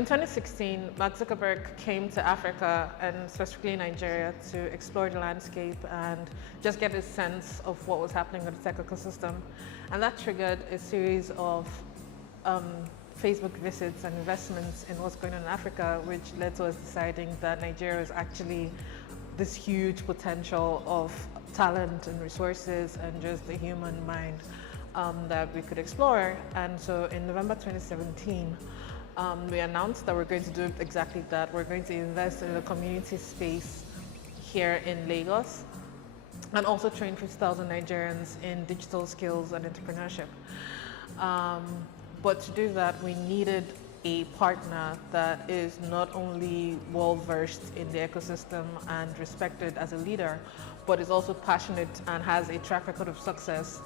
in 2016, Mark Zuckerberg came to Africa and specifically Nigeria to explore the landscape and just get a sense of what was happening with the tech ecosystem. And that triggered a series of Facebook visits and investments in what's going on in Africa, which led to us deciding that Nigeria is actually this huge potential of talent and resources and just the human mind that we could explore. And so in November 2017, we announced that we're going to do exactly that. We're going to invest in the community space here in Lagos and also train 50,000 Nigerians in digital skills and entrepreneurship. But to do that, we needed a partner that is not only well-versed in the ecosystem and respected as a leader, but is also passionate and has a track record of success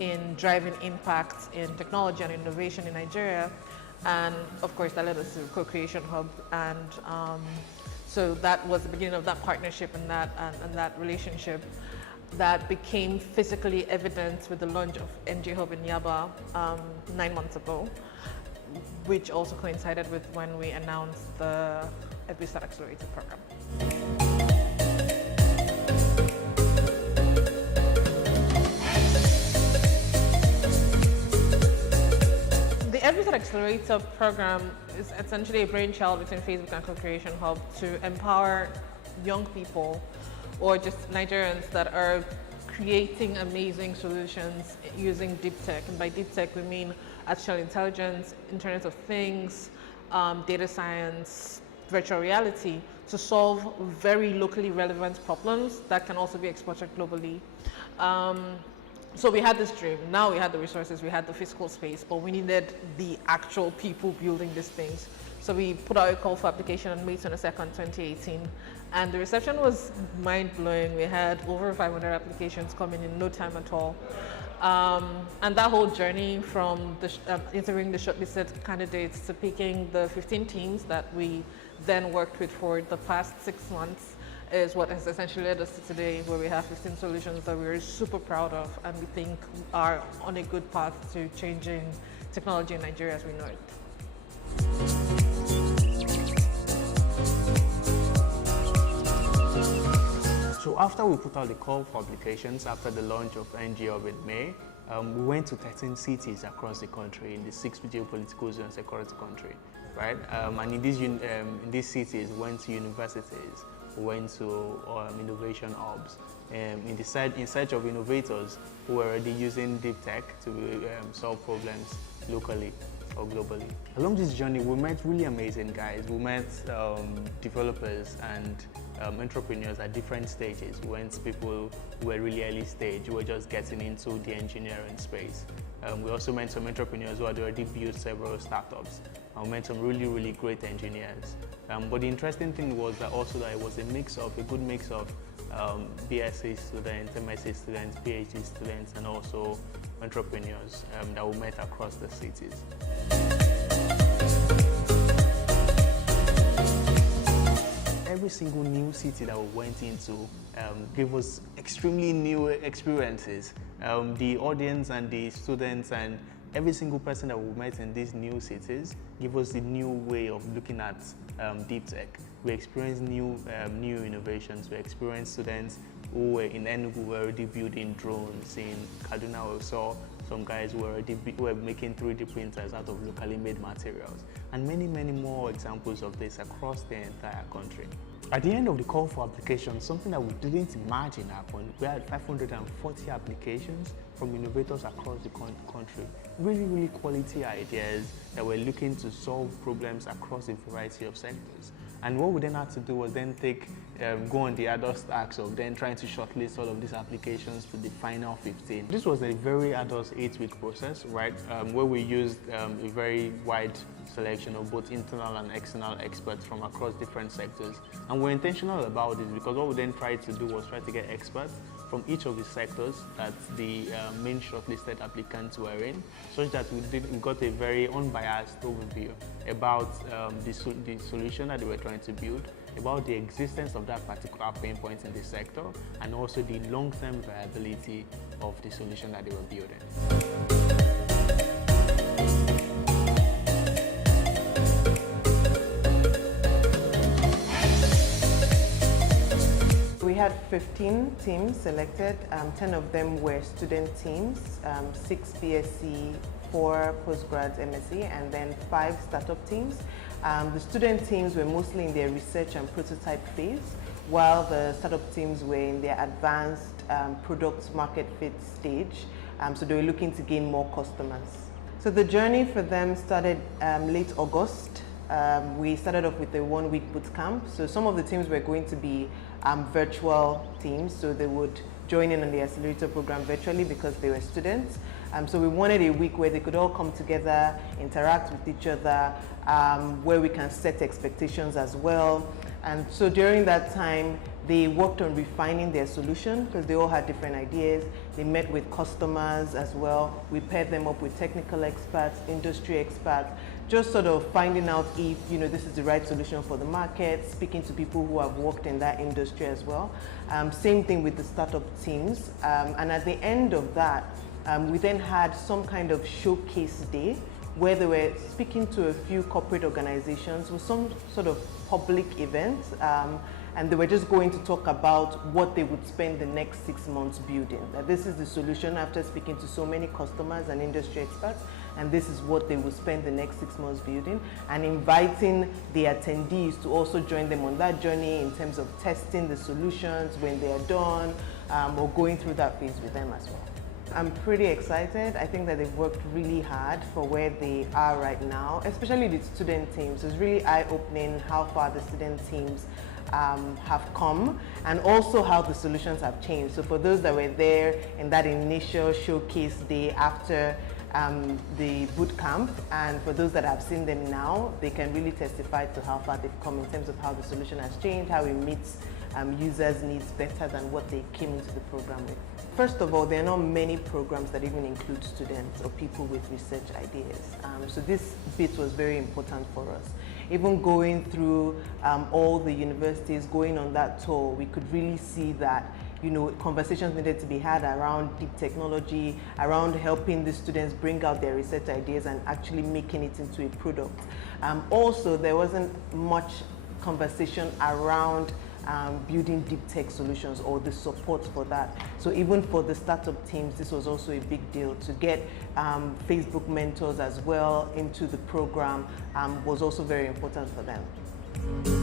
in driving impact in technology and innovation in Nigeria. And of course, that led us to Co-Creation Hub. And so that was the beginning of that partnership and that relationship that became physically evident with the launch of NG Hub in Yaba 9 months ago, which also coincided with when we announced the FBStart Accelerator program. The FBStart Accelerator program is essentially a brainchild between Facebook and Co-Creation Hub to empower young people or just Nigerians that are creating amazing solutions using deep tech. And by deep tech, we mean artificial intelligence, Internet of Things, data science, virtual reality, to solve very locally relevant problems that can also be exported globally. So we had this dream. Now we had the resources, we had the physical space, but we needed the actual people building these things. So we put out a call for application on May 22nd, 2018, and the reception was mind-blowing. We had over 500 applications coming in no time at all. And that whole journey from interviewing the shortlisted candidates to picking the 15 teams that we then worked with for the past 6 months is what has essentially led us to today, where we have 15 solutions that we're super proud of and we think are on a good path to changing technology in Nigeria as we know it. So after we put out the call for applications after the launch of NG Hub in May, we went to 13 cities across the country in the 6 geopolitical zones across the country, right? And in these cities, we went to universities, we went to innovation hubs, in search of innovators who were already using deep tech to solve problems locally or globally. Along this journey, we met really amazing guys. We met developers and entrepreneurs at different stages. We went to people who were really early stage, who were just getting into the engineering space. We also met some entrepreneurs who had already built several startups. We met some really great engineers. But the interesting thing was that it was a good mix of BSc students, MSc students, PhD students, and also entrepreneurs that we met across the cities. Every single new city that we went into gave us extremely new experiences. The audience and the students and every single person that we met in these new cities gave us a new way of looking at deep tech. We experienced new innovations. We experienced students who were in Enugu who were already building drones. In Kaduna, we saw some guys who were making 3D printers out of locally made materials, and many more examples of this across the entire country. At the end of the call for applications, something that we didn't imagine happened. We had 540 applications from innovators across the country. Really quality ideas that were looking to solve problems across a variety of sectors. And what we then had to do was then go on the arduous task of then trying to shortlist all of these applications to the final 15. This was a very arduous 8-week process, right? Where we used a very wide selection of both internal and external experts from across different sectors. And we're intentional about this because what we then tried to do was try to get experts from each of the sectors that the main shortlisted applicants were in, such that we got a very unbiased overview about the solution that they were trying to build, about the existence of that particular pain point in the sector, and also the long-term viability of the solution that they were building. 15 teams selected. 10 of them were student teams, 6 BSc, 4 postgrads, MSc, and then 5 startup teams. The student teams were mostly in their research and prototype phase, while the startup teams were in their advanced product market fit stage. So they were looking to gain more customers. So the journey for them started late August. We started off with a 1-week boot camp. So some of the teams were going to be virtual teams, so they would join in on the accelerator program virtually because they were students. So we wanted a week where they could all come together, interact with each other, where we can set expectations as well. And so during that time, they worked on refining their solution because they all had different ideas. They met with customers as well. We paired them up with technical experts, industry experts, just sort of finding out if this is the right solution for the market, speaking to people who have worked in that industry as well. Same thing with the startup teams. And at the end of that, we then had some kind of showcase day where they were speaking to a few corporate organizations with some sort of public event. And they were just going to talk about what they would spend the next 6 months building. That this is the solution after speaking to so many customers and industry experts, and this is what they will spend the next 6 months building, and inviting the attendees to also join them on that journey in terms of testing the solutions when they are done, or going through that phase with them as well. I'm pretty excited. I think that they've worked really hard for where they are right now, especially the student teams. It's really eye-opening how far the student teams have come, and also how the solutions have changed. So for those that were there in that initial showcase day after the boot camp, and for those that have seen them now, they can really testify to how far they've come in terms of how the solution has changed, how it meets users' needs better than what they came into the program with. First of all, there are not many programs that even include students or people with research ideas. So this bit was very important for us. Even going through all the universities, going on that tour, we could really see that conversations needed to be had around deep technology, around helping the students bring out their research ideas and actually making it into a product. Also, there wasn't much conversation around building deep tech solutions or the support for that. So even for the startup teams, this was also a big deal. To get Facebook mentors as well into the program was also very important for them.